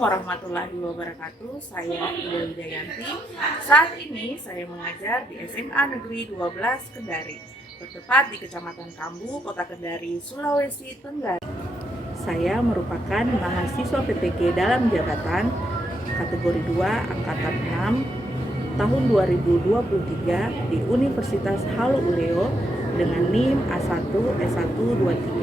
warahmatullahi wabarakatuh. Saya Ida Widayanti. Saat ini saya mengajar di SMA Negeri 12 Kendari, bertepat di Kecamatan Kambu, Kota Kendari, Sulawesi Tenggara. Saya merupakan mahasiswa PPG dalam jabatan kategori 2 angkatan 6 tahun 2023 di Universitas Halu Oleo dengan NIM A1 S123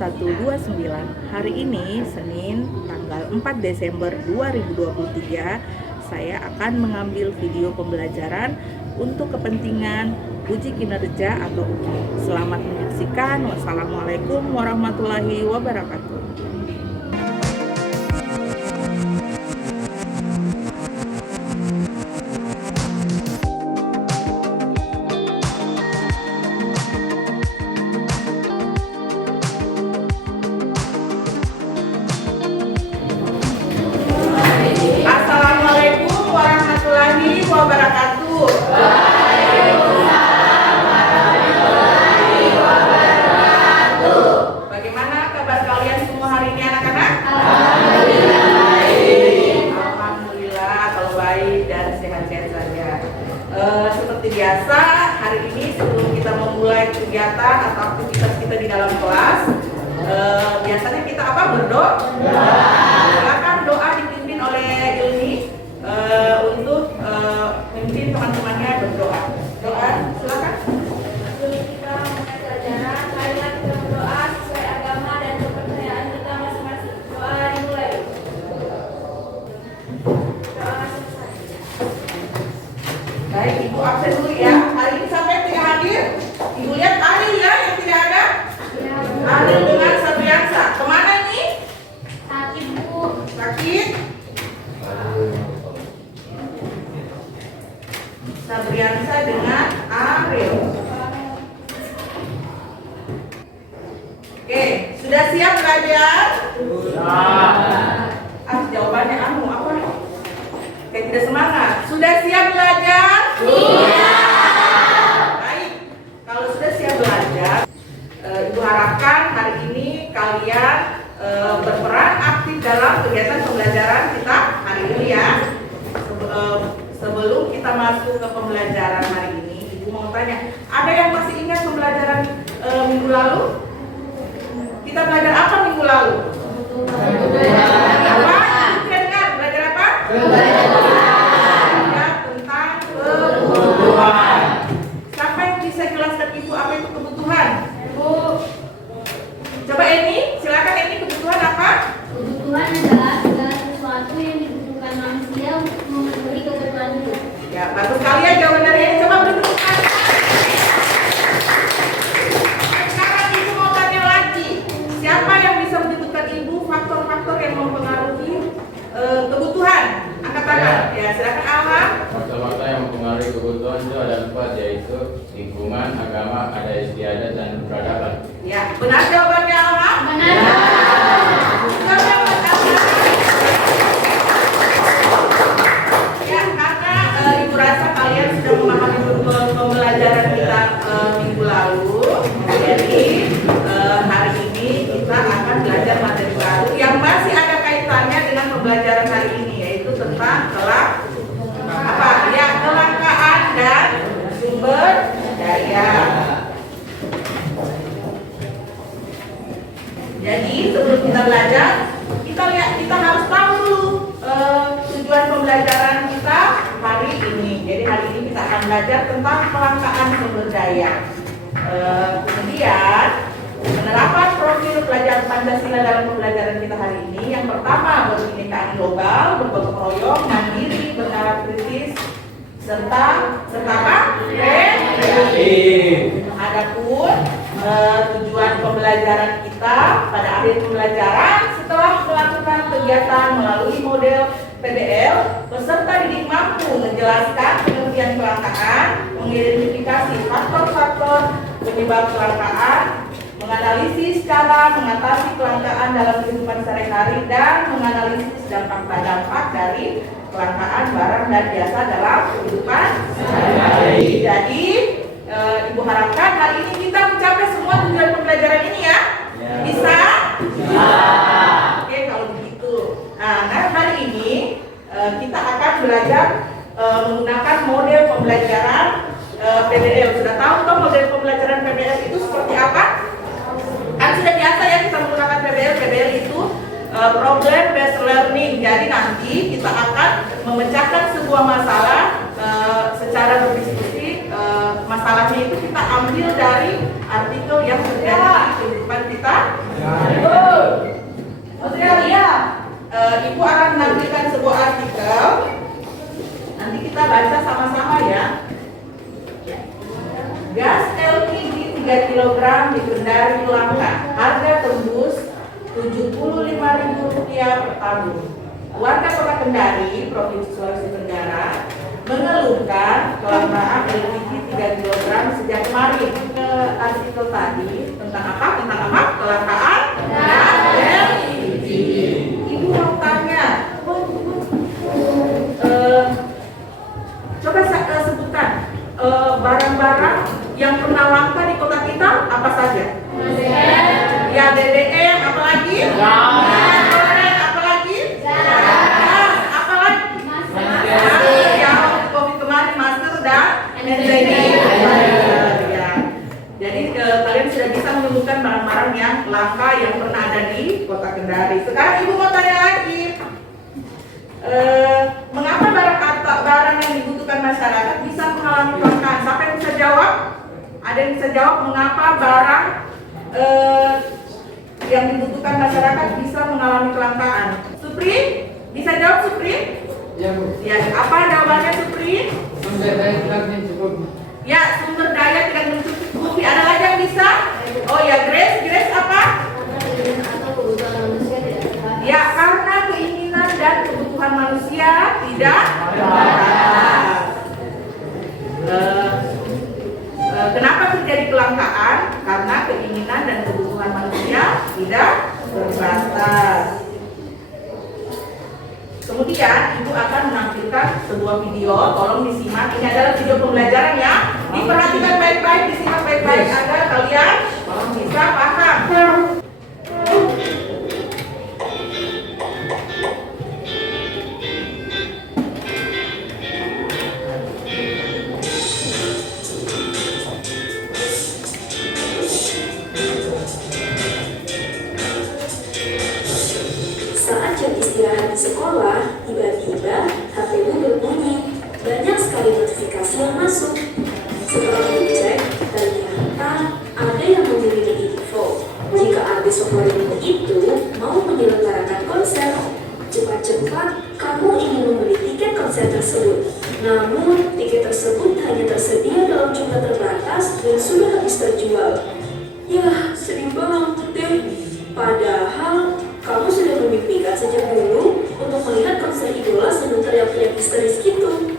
129. Hari ini Senin tanggal 4 Desember 2023 saya akan mengambil video pembelajaran untuk kepentingan uji kinerja atau UI. Selamat menyaksikan. Wassalamualaikum warahmatullahi wabarakatuh. Assalamualaikum warahmatullahi wabarakatuh. Bagaimana kabar kalian semua hari ini anak-anak? Alhamdulillah kalau baik dan sehat-sehat saja. Seperti biasa hari ini sebelum kita memulai kegiatan atau aktivitas kita di dalam kelas, biasanya kita apa? Berdoa. Silakan doa dipimpin oleh Ilmi untuk memimpin teman-temannya berdoa. Doa, silakan. Sebelum kita mulai pelajaran, marilah kita berdoa sesuai agama dan kepercayaan kita masing-masing. Doa dimulai. Doa selesai. Baik, Ibu absen dulu ya. Hari ini sampai tidak hadir. Ibu lihat Ari ya yang tidak ada. Ari dengan Sabriansa. Kemana ini? Sakit, Bu. Sakit. Sabriansa dengan Ariel. Oke, sudah siap belajar? Jawabannya apa? Kayak tidak semangat. Sudah siap belajar? Baik. Kalau sudah siap belajar, Ibu harapkan hari ini kalian berperan aktif dalam kegiatan pembelajaran kita hari ini ya. Sebelum kita masuk ke pembelajaran hari ini, Ibu mau tanya, ada yang masih ingat pembelajaran minggu lalu? Kita belajar apa minggu lalu? Apa? Kita dengar belajar apa? Belajar tentang kebutuhan. Siapa yang bisa jelaskan Ibu apa itu kebutuhan? Bu, Coba Eni, silakan Eni, kebutuhan apa? kebutuhan adalah segala sesuatu yang dibutuhkan manusia untuk memenuhi kebutuhan hidup. Ya, bagus sekali ya jawaban dari Eni. Coba beri tepuk tangan. Sekarang Ibu mau tanya lagi, siapa yang bisa menyebutkan Ibu faktor-faktor yang mempengaruhi kebutuhan? Angkat tangan. Ya, silakan Alham. Faktor-faktor yang mempengaruhi kebutuhan itu ada 4, yaitu lingkungan, agama, adat istiadat, dan peradaban. Ya, benar jawabannya Alham? Benar. Jawabannya Alham. Ya, karena Ibu rasa kalian sudah memahami pembelajaran kita minggu lalu, jadi hari ini kita akan belajar materi baru yang masih ada kaitannya dengan pembelajaran hari ini, yaitu tentang kelangkaan dan sumber daya. Jadi sebelum kita belajar, kita harus tahu dulu tujuan pembelajaran kita hari ini. Jadi hari ini kita akan belajar tentang kelangkaan sumber daya. Kemudian penerapan profil pelajaran Pancasila dalam pembelajaran kita hari ini. Yang pertama, berkebinekaan global, bergotong royong, mandiri, bernalar kritis, serta apa? Kreatif. Adapun tujuan pembelajaran kita pada akhir pembelajaran setelah melakukan kegiatan melalui model PBL, peserta didik mampu menjelaskan pengertian kelangkaan, mengidentifikasi faktor-faktor penyebab kelangkaan, menganalisis cara mengatasi kelangkaan dalam kehidupan sehari-hari, dan menganalisis dampak-dampak dari kelangkaan barang dan jasa dalam kehidupan sehari-hari. Jadi Ibu harapkan hari ini kita mencapai semua tujuan pembelajaran ini ya. Bisa? Bisa. Oke, kalau begitu. Nah, hari kita akan belajar menggunakan model pembelajaran PBL. Sudah tahu toh model pembelajaran PBL itu seperti apa? Kan sudah biasa ya kita menggunakan PBL. PBL itu problem based learning. Jadi nanti kita akan memecahkan sebuah masalah secara berdiskusi. Masalahnya itu kita ambil dari artikel yang terjadi di kehidupan kita. Ibu akan menampilkan sebuah artikel. Nanti kita baca sama-sama ya. Gas LPG 3 kg di Kendari langka. Harga tembus Rp75.000 per tabung. Warga Kota Kendari, Provinsi Sulawesi Tenggara, mengeluhkan kelangkaan LPG 3 kg sejak kemarin. Ke artikel tadi tentang apa? Tentang apa? Kelangkaan gas LPG. Ibu mau tanya, coba sebutkan barang-barang yang pernah langka di kota kita apa saja? Ya, BBM, apa lagi? Goreng, apa lagi? Gas, apa lagi? Masker, ya, COVID kemarin masker dan hand sanitizer. Ya. Jadi kalian sudah bisa menemukan barang-barang yang langka yang pernah ada di kota Kendari. Sekarang ibu mau tanya lagi. Mengapa barang yang dibutuhkan masyarakat bisa mengalami kelangkaan? Siapa yang bisa jawab? Ada yang bisa jawab mengapa barang yang dibutuhkan masyarakat bisa mengalami kelangkaan? Supri? Bisa jawab Supri? Ya, Bu. Ya, apa jawabannya Supri? Sumber daya tidak mencukupi. Ya, sumber daya tidak mencukupi. Ada lagi yang bisa? Oh ya, Grace apa? Ya, karena keinginan dan kebutuhan manusia tidak terbatas. Kenapa terjadi kelangkaan? Karena keinginan dan kebutuhan manusia tidak terbatas. Kemudian ibu akan menampilkan sebuah video, tolong disimak. Ini adalah video pembelajaran ya. Diperhatikan baik-baik, disimak baik-baik agar kalian bisa paham. Saat jam istirahat di sekolah, tiba-tiba HP-mu berbunyi. Banyak sekali notifikasi yang masuk. Setelah dicek, ternyata ada yang memiliki info. Jika artis favoritmu itu mau menyelenggarakan konser, cepat-cepat kamu ingin membeli tiket konser tersebut. Namun, tiket tersebut hanya tersedia dalam jumlah terbatas dan sudah habis terjual. Yah, sedih banget deh. Padahal kamu sudah memimpikan sejak dulu untuk melihat konser idola sambil teriak-teriak histeris gitu.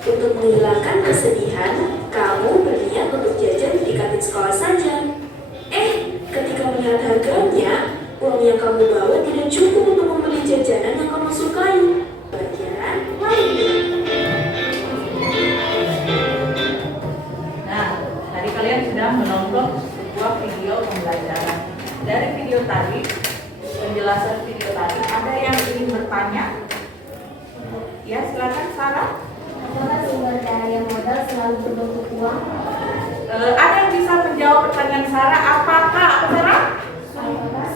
Untuk menghilangkan kesedihan, kamu berniat untuk jajan di kantin sekolah saja. Ketika melihat harganya, uang yang kamu bawa tidak cukup untuk membeli jajanan yang kamu sukai. Pelajaran lainnya. Nah, tadi kalian sudah menonton sebuah video pembelajaran. Dari video tadi, penjelasan video tadi, ada yang ingin bertanya? Ya, silakan Sarah. Apakah sumber daya modal selalu berbentuk uang? Ada yang bisa menjawab pertanyaan Sarah? Apakah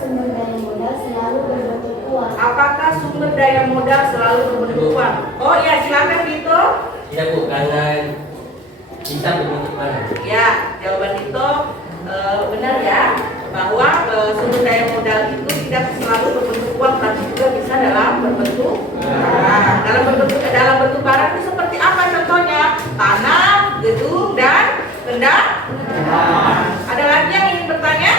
Sumber daya modal selalu berbentuk uang? Apakah sumber daya modal selalu berbentuk uang? Oh ya, silakan Vito. Tidak, Bu, karena bisa berbentuk mana? Ya, jawaban itu benar ya, bahwa sumber daya modal itu tidak selalu berbentuk uang, tapi juga bisa dalam berbentuk barang. Dalam bentuk barang itu seperti apa contohnya? Tanah, gedung, dan kendaraan. Ada lagi yang ingin bertanya?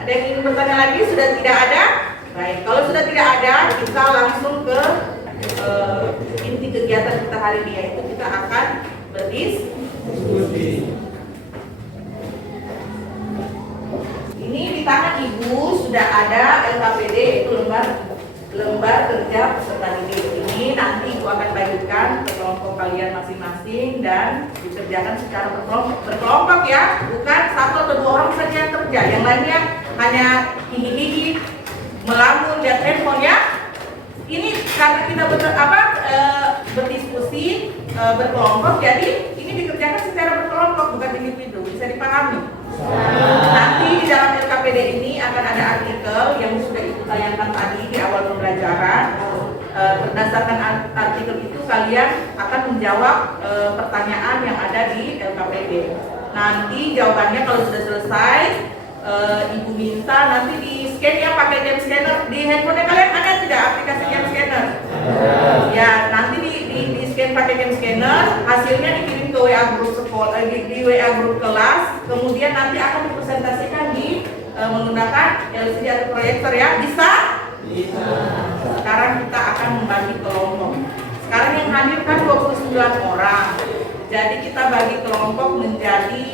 Ada yang ingin bertanya lagi? Sudah tidak ada? Baik, kalau sudah tidak ada, kita langsung ke inti kegiatan kita hari ini, yaitu kita akan berdiskusi. Ini di tangan ibu sudah ada LKPD, itu lembar kerja peserta didik. Ini nanti ibu akan bagikan ke kelompok kalian masing-masing dan dikerjakan secara berkelompok ya, bukan satu atau dua orang saja yang kerja, yang lainnya hanya gigi-gigi melamun lihat handphone ya. Ini karena kita berdiskusi berkelompok, jadi ini dikerjakan secara berkelompok bukan individu, bisa dipahami. Nanti di dalam LKPD ini akan ada artikel yang sudah ibu tayangkan tadi di awal pembelajaran. Berdasarkan artikel itu kalian akan menjawab pertanyaan yang ada di LKPD. Nanti jawabannya kalau sudah selesai, ibu minta nanti di scan ya pakai jam scanner. Di handphone kalian ada tidak aplikasi jam scanner? Ya, nanti di scan pakai jam scanner, hasilnya dikirim ke WA grup sekolah, di WA grup kelas, kemudian nanti akan dipresentasikan di menggunakan LCD atau proyektor ya. Bisa? Bisa. Sekarang kita akan membagi kelompok. Sekarang yang hadir kan 29 orang. Jadi kita bagi kelompok menjadi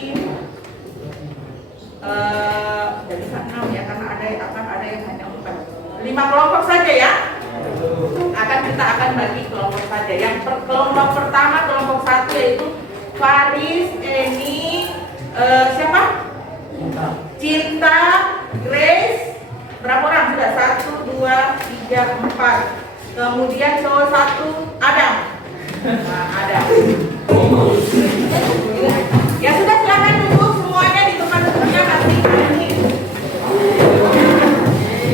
jadi 6 ya, karena ada yang hanya 4. 5 kelompok saja ya. Kita akan bagi kelompok saja. Yang kelompok pertama, kelompok 1 yaitu Faris, Eni, siapa? Cinta, Grace. Berapa orang sudah? 1, 2, 3, 4. Kemudian cowok 1, Adam. Nah, Adam. Ya sudah, silakan duduk semuanya di tempat duduknya masing-masing.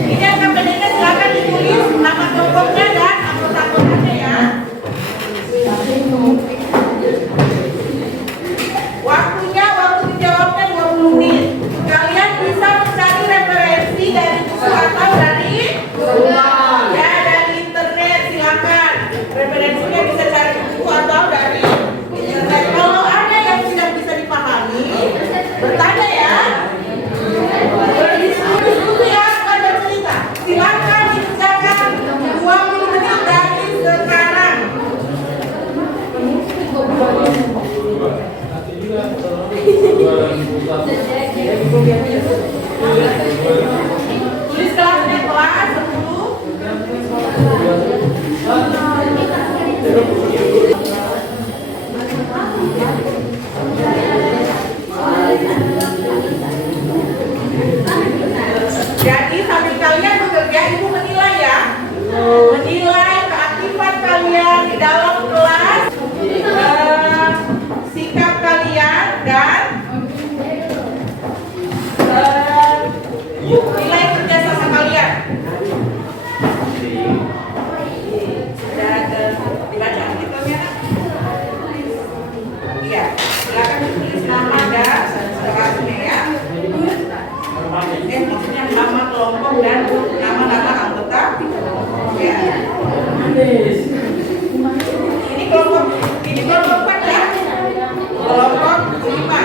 Ini LKPD-nya silakan ditulis nama kelompoknya dan anggota-anggotanya ya. Waktu dijawabnya 20 menit. Kalian bisa mencari referensi dari buku atau dari ya dari internet, silakan. Referensinya bisa cari di buku atau dari internet. Kalau ada yang tidak bisa dipahami, bertanya ya. Berdiskusi dulu ya, bukan bercerita. Silakan dikerjakan 20 menit dari sekarang. Tulis kelasnya kelas 10. Jadi sambil kalian bekerja, ibu menilai ya, menilai keaktifan kalian di dalam kelas, sikap kalian dan nilai kerjasama kalian. Dibaca artikelnya. Iya, silakan ditulis nama dan kelasnya ya. Maksudnya nama kelompok dan nama anggota. Ya. Ini kelompok 4 ya. Kelompok 5.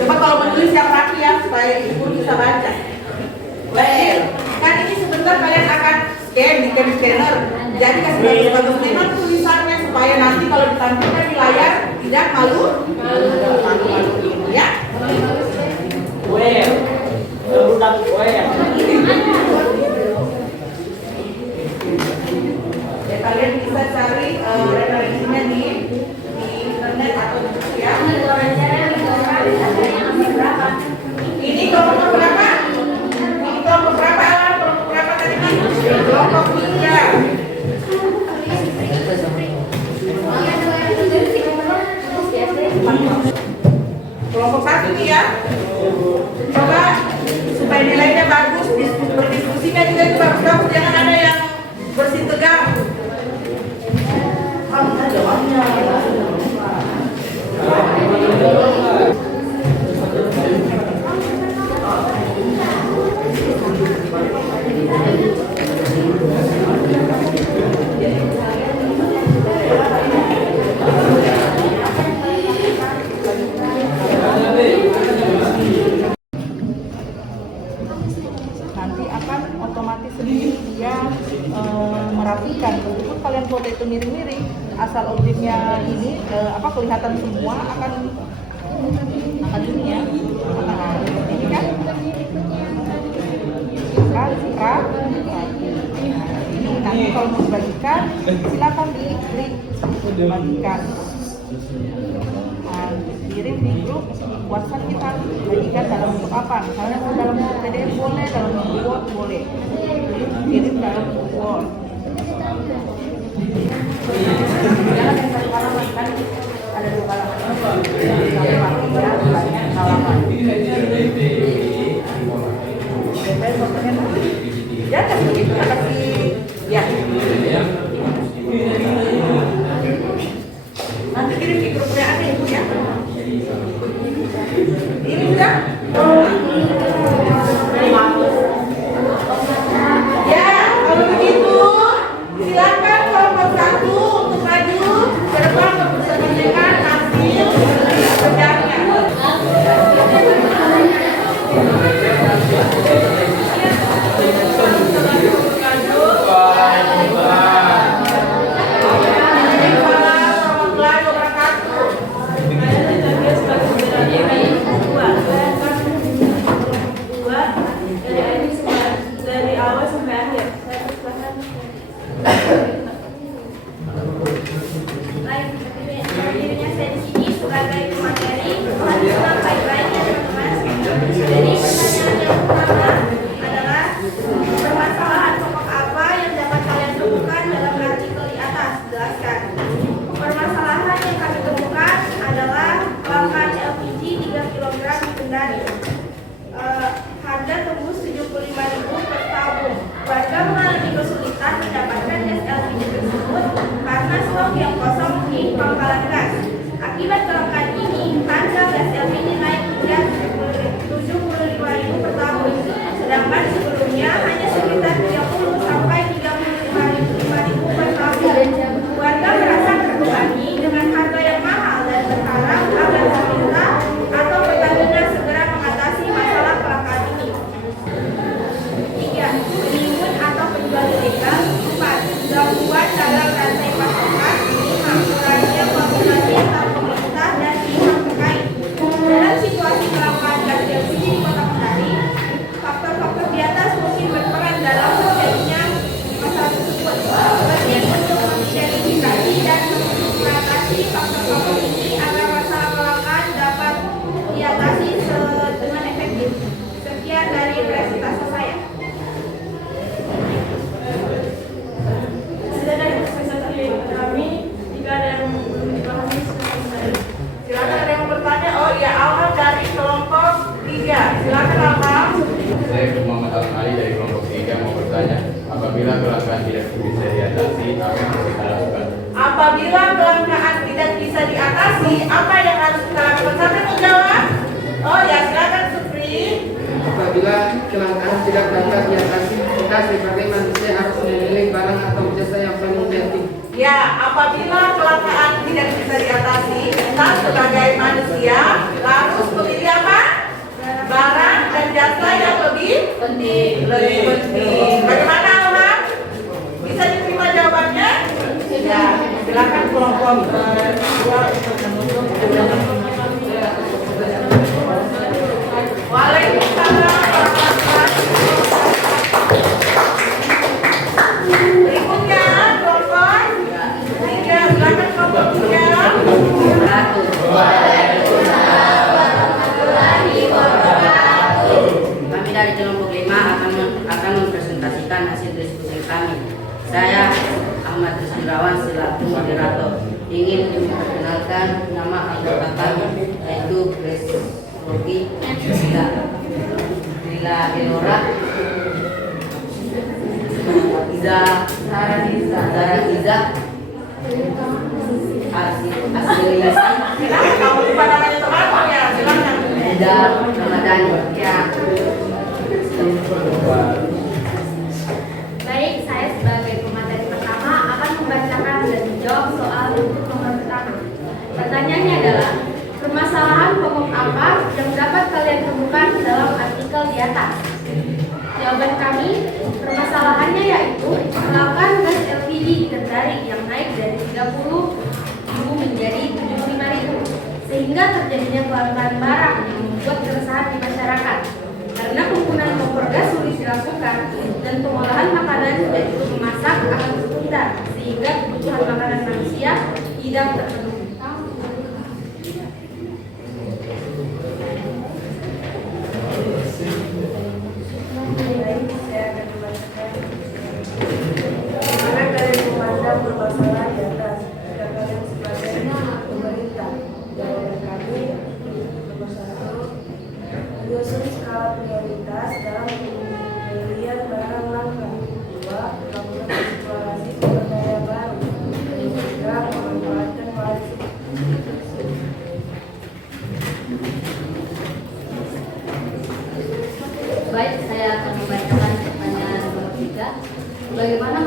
Coba kalau menulis yang rapi ya, supaya ibu bisa baca. Well, kan ini sebentar kalian akan scan di scanner. Jadi kasih bagus memang tulisannya supaya nanti kalau ditampilkan di layar tidak malu ya. Well, ya kalian bisa cari referensinya di internet atau di buku ya. Ini kelompok berapa? Ini kelompok berapa? Kelompok berapa tadi? Kelompok 3. Kelompok 1 nih ya. Coba supaya nilainya bagus, berdiskusinya juga bagus-bagus, jangan ada yang bersih tegang. Nanti akan otomatis sendiri dia merapikan. Meskipun kalian foto itu miring-miring, asal objeknya ini kelihatan semua akan ini ya, akan ini kan ini nanti kalau mau dibagikan silakan diklik bagikan. Kirim di grup WhatsApp kita, bagikan dalam bentuk apa, misalnya dalam bentuk PDF boleh, dalam bentuk Word boleh, kirim dalam bentuk Word. Jangan yang satu halaman kan ada 2 halaman, halaman. Ya kan begitu, kasih ya. Nanti kirim di grup WA ada Ibu ya. Ini enggak? Ya, kalau begitu silakan kelompok 1 untuk maju ke depan bersama dengan ambil pedangnya. Dari awal sampai akhir. Dirinya saya di sini sebagai pemateri haruslah baik-baik ya teman-teman. Jadi pertanyaan yang pertama adalah permasalahan pokok apa yang dapat kalian temukan dalam artikel di atas? Jelaskan. Permasalahan yang kami temukan adalah kelangkaan LPG 3 kg di Kendari. Harga tembus 75.000 per tabung. Warga mengalami kesulitan mendapatkan gas LPG tersebut karena stok yang kosong di pangkalan gas. Akibat kelangkaan ini, harga gas LPG naik hingga 75.000 per tabung. Sedangkan sebelumnya hanya sekitar 30 sampai 35.000 per tabung. Warga merasa terbebani dengan harga yang mahal dan berharap agar pemerintah atau Pertamina segera mengatasi masalah kelangkaan ini. 3. Penimbun atau penjual ilegal. 4. Gangguan dalam rantai pasokan. 5. Kurangnya koordinasi antar pemerintah dan pihak terkait. Dalam situasi kelangkaan gas LPG di Kota Kendari, faktor-faktor di atas mungkin berperan dalam terjadinya masalah tersebut. Penting untuk mengidentifikasi dan mengatasi faktor-faktor ini agar masalah kelangkaan dapat diatasi dengan efektif. Sekian dari presentasi saya. Sudah dari presentasi kami, jika ada yang belum dipahami Silakan ada yang bertanya. Oh iya, awal dari kelompok 3. Silakan Abang. Saya Muhammad Al-Ali dari kelompok 3 mau bertanya, apabila kelangkaan tidak bisa diatasi, apa yang harus kita lakukan? Apabila kelangkaan tidak bisa diatasi, apa yang harus kita lakukan? Sampai menjawab? Oh ya, silakan Supri. Apabila kelangkaan tidak dapat diatasi, kita sebagai manusia harus memilih barang atau jasa yang paling penting. Ya, apabila kelangkaan tidak bisa diatasi, kita sebagai manusia harus memilih apa? Barang dan jasa yang lebih penting. Bagaimana, Alma? Bisa diterima jawabannya? Ya, silakan kelompok 2 untuk menutup. Waalaikumsalam warahmatullahi wabarakatuh. Berikutnya kelompok 3. Silakan kelompok 3. Kami dari kelompok 5 akan mempresentasikan hasil diskusi kami. Saya Ahmad Rizkirawan selaku moderator ingin memperkenalkan nama anggota kami, yaitu Grace Rocky, Lila Elora, Zara Iza, Asli Silakan kamu lupa namanya teman-teman ya. Silakan. Ida Ramadhani. Ya. Baik, saya sebagai pemateri pertama akan membacakan dan menjawab soal untuk nomor pertama. Pertanyaannya adalah, permasalahan pokok apa yang dapat kalian temukan dalam artikel di atas? Jawaban kami, permasalahannya yaitu kelangkaan gas LPG di Kendari yang naik dari 30.000 menjadi 75.000, sehingga terjadinya kelangkaan barang yang membuat keresahan di masyarakat. Karena penggunaan kompor gas sulit dilakukan dan pengolahan makanan dan untuk memasak akan tertunda, sehingga kebutuhan makanan manusia tidak terpenuhi.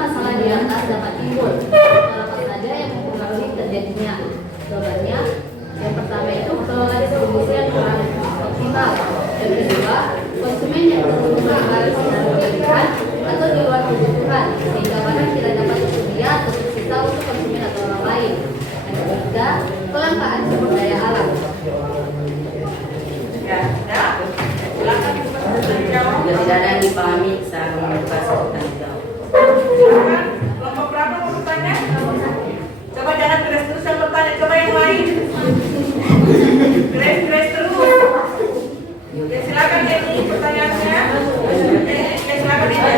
masalah di atas dapat timbul? Apa saja yang mempengaruhi terjadinya? Jawabannya, yang pertama itu pengelola distribusi yang kurang optimal. Yang kedua, konsumen yang terbuka harus berlebihan atau di luar kebutuhan sehingga barang tidak dapat tersedia atau tersisa untuk konsumen atau orang lain. Yang ketiga, kelangkaan sumber daya alam. Ya, sudah. Silakan dijawab. Jika tidak ada yang dipahami, saya akan membuka kesempatan jawab. Silakan. Kelompok berapa mau bertanya? Coba jangan Grace terus yang bertanya. Coba yang lain. Grace terus. Ya, silakan ini pertanyaannya. Ya, silakan ini.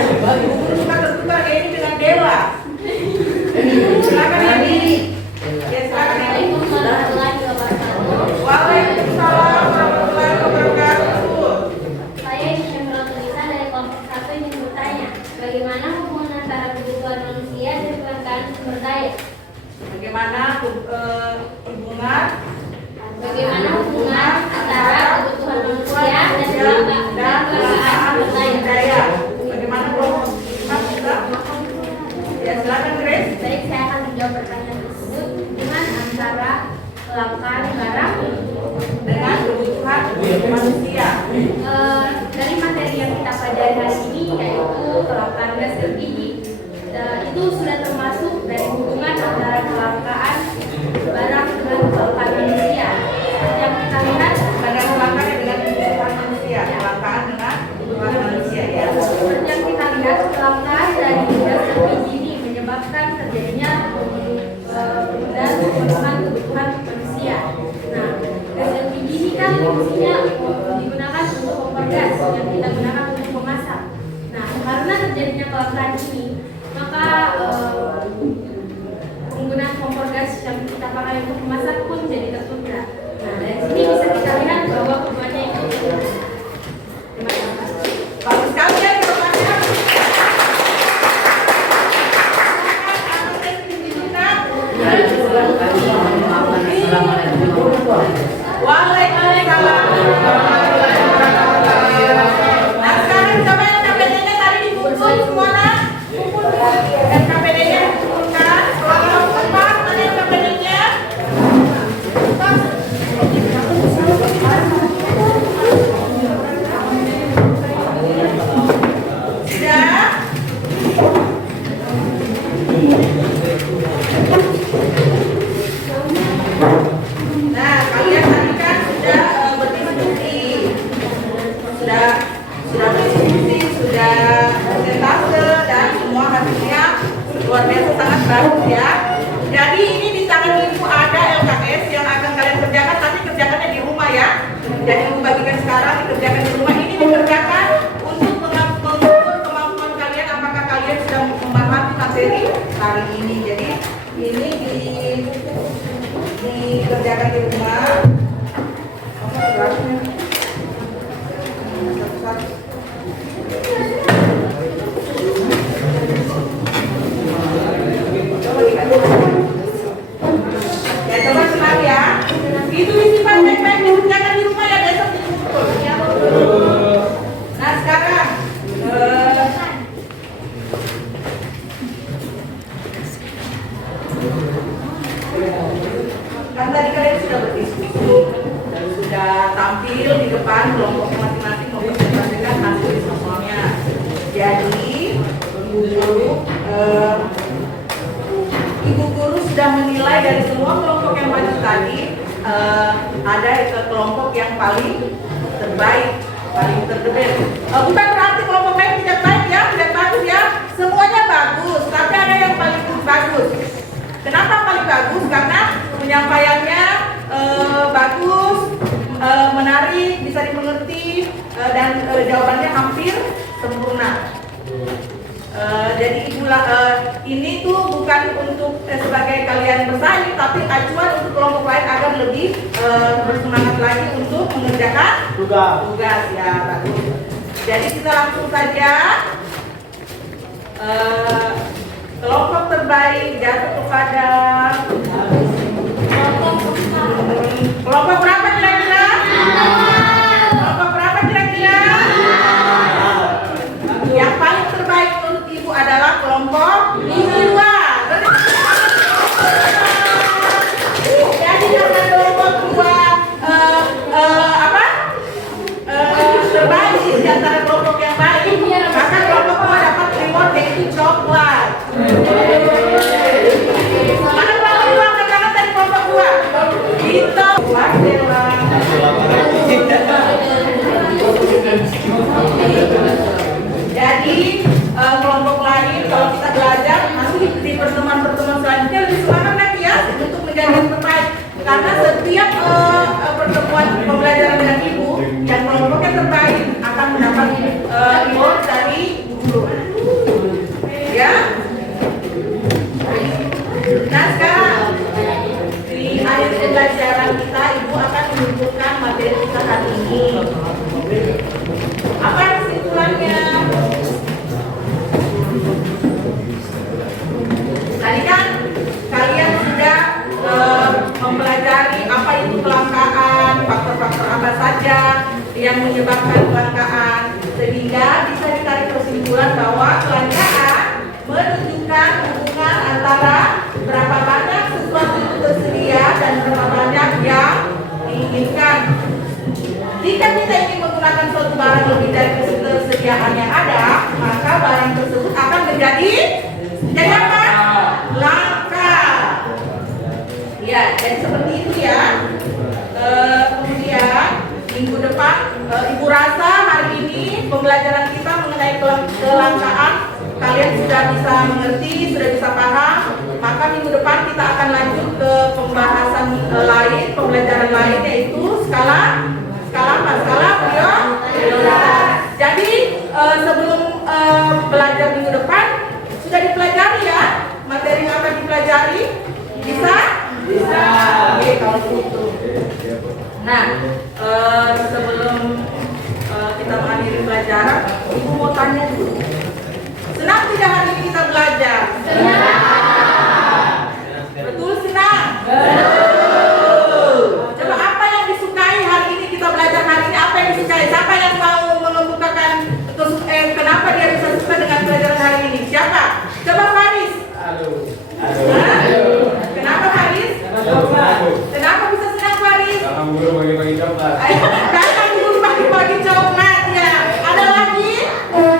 Bukan tertukar ini dengan Dewa. Silakan ini. Ya, silakan ini. Waalaikumsalam warahmatullahi wabarakatuh. Saya Syamrul Tulisa dari kelompok 1 ingin bertanya, bagaimana hubungan antara kebutuhan manusia dan kelangkaan sumber daya? Bagaimana hubungan antara kebutuhan manusia dan kelangkaan sumber daya? Bagaimana kelompok kita? Ya, silakan Grace. Baik, saya akan menjawab pertanyaan tersebut dengan antara kelangkaan barang Dengan kebutuhan manusia. dari materi yang kita pelajari hari ini yaitu kelangkaan gas LPG. Itu sudah termasuk dari hubungan antara kelangkaan barang dengan kelangkaan manusia. Yang kita lihat Pada kelangkaan dengan kebutuhan manusia. Kelangkaan dengan kebutuhan manusia ya. seperti yang kita lihat kelangkaan dari gas LPG ini menyebabkan terjadinya dan pemenuhan kebutuhan manusia. Nah, gas LPG ini kan fungsinya digunakan untuk kompor gas yang kita gunakan untuk memasak. Nah, karena terjadinya kelangkaan ini, maka penggunaan kompor gas yang kita pakai untuk memasak pun jadi tertunda. Nah, dari sini bisa kita lihat bahwa keduanya itu terima kasih. Bagus sekali ya jawabannya. Assalamualaikum warahmatullahi wabarakatuh. Waalaikumsalam warahmatullahi wabarakatuh. Nah, sekarang coba yang KPD-nya tadi dikumpul semua nah. Dan KPD-nya dikumpulkan. Kalau empat, mana yang KPD-nya? Sudah? Nah, kalian tadi kan sudah berdiskusi, sudah berdiskusi, sudah presentase dan semua hasilnya luar biasa sangat bagus ya. Jadi ini di tangan ibu ada LKS yang akan kalian kerjakan, tapi kerjakannya di rumah ya. Jadi ibu bagikan sekarang dikerjakan di rumah. Ini dikerjakan untuk mengukur kemampuan kalian apakah kalian sudah memahami materi hari ini. Jadi ini dikerjakan di rumah. Ya, coba senang ya. Itu disimpan baik-baik, dikerjakan di rumah ya, besok dikumpul. Nah, sekarang kan tadi kalian sudah berdiskusi dan sudah tampil di depan kelompok masing-masing mempresentasikan hasil semuanya. Jadi ibu guru sudah menilai dari semua kelompok yang maju tadi ada kelompok yang paling terbaik, paling terbaik. Bukan berarti kelompok lain tidak baik ya, tidak bagus ya. Semuanya bagus, tapi ada yang paling bagus. Kenapa paling bagus? Karena penyampaiannya bagus, menarik, bisa dimengerti, dan jawabannya hampir sempurna. Jadi ini tuh bukan untuk sebagai kalian bersaing, tapi acuan untuk kelompok lain agar lebih bersemangat lagi untuk mengerjakan tugas ya, bagus. Jadi kita langsung saja. Kelompok terbaik jatuh kepada kelompok berapa kira-kira? Kelompok berapa kira-kira? Yang paling terbaik menurut ibu adalah kelompok Mana kelompok 2? Angkat tangan dari kelompok 2. Kita jadi kelompok lain kalau kita belajar nanti di pertemuan-pertemuan selanjutnya lebih semangat lagi ya untuk menjadi yang terbaik. Karena setiap pertemuan pembelajaran dengan ibu yang kelompoknya terbaik akan mendapat reward dari guru. Ya. Nah sekarang di akhir pembelajaran kita ibu akan menunjukkan materi kita hari ini. Apa kesimpulannya? Tadi kan kalian sudah mempelajari apa itu kelangkaan, faktor-faktor apa saja yang menyebabkan kelangkaan, sehingga bisa ditarik kesimpulan bahwa kelangkaan menunjukkan hubungan antara berapa banyak sesuatu itu tersedia dan berapa banyak yang diinginkan. Jika kita ingin menggunakan suatu barang lebih dari ketersediaan yang ada, maka barang tersebut akan menjadi apa? Langka. Ya, jadi seperti itu ya. Kemudian minggu depan, ibu rasa hari ini pembelajaran kita mengenai kelangkaan kalian sudah bisa mengerti, sudah bisa paham. Maka minggu depan kita akan lanjut ke pembahasan lain, pembelajaran lain yaitu skala prioritas. Jadi sebelum belajar minggu depan sudah dipelajari ya materi yang akan dipelajari, bisa. Oke kalau begitu. Nah sebelum kita mengakhiri pelajaran, ibu mau tanya dulu. Senang tidak hari ini kita belajar? Senang. Betul senang. Coba apa yang disukai hari ini kita belajar hari ini? Apa yang disukai? Siapa yang mau mengemukakan kenapa dia bisa suka dengan pelajaran hari ini? Siapa? Coba Faris. Kenapa Faris? Kenapa bisa senang Faris? Karena guru bagi-bagi coklat. Karena guru bagi-bagi coklat ya. Ada lagi?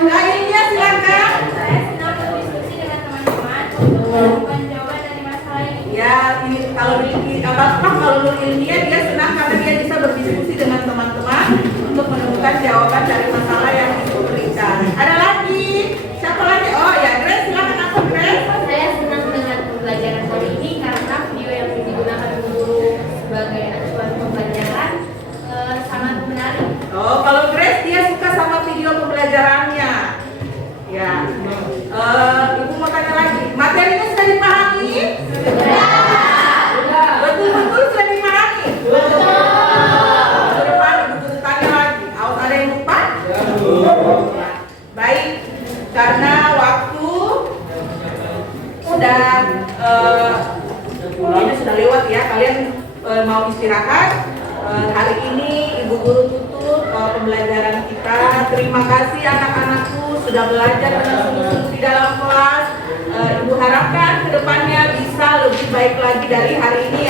Lainnya silakan. Saya senang berdiskusi dengan teman-teman untuk menemukan jawaban dari masalah ini. Ya, ini kalau ilmiah dia senang karena dia bisa berdiskusi dengan teman-teman untuk menemukan jawaban dari masalah yang diberikan. Ada lagi? Siapa lagi? Oh ya, Grace silakan apa Grace? Saya senang dengan pembelajaran hari ini karena video yang digunakan guru sebagai acuan pembelajaran sangat menarik. Oh, kalau Grace dia suka sama video pembelajarannya. Ya. Ibu mau tanya lagi. Materinya sudah dipahami? Betul-betul sudah dipahami? Minggu depan ibu tanya lagi. Awas ada yang lupa? Baik. Karena waktu sudah ini sudah lewat ya. Kalian mau istirahat. Hari ini ibu guru tutup pembelajaran kita. Terima kasih anak-anakku sudah belajar dengan sungguh-sungguh di dalam kelas. Ibu harapkan kedepannya bisa lebih baik lagi dari hari ini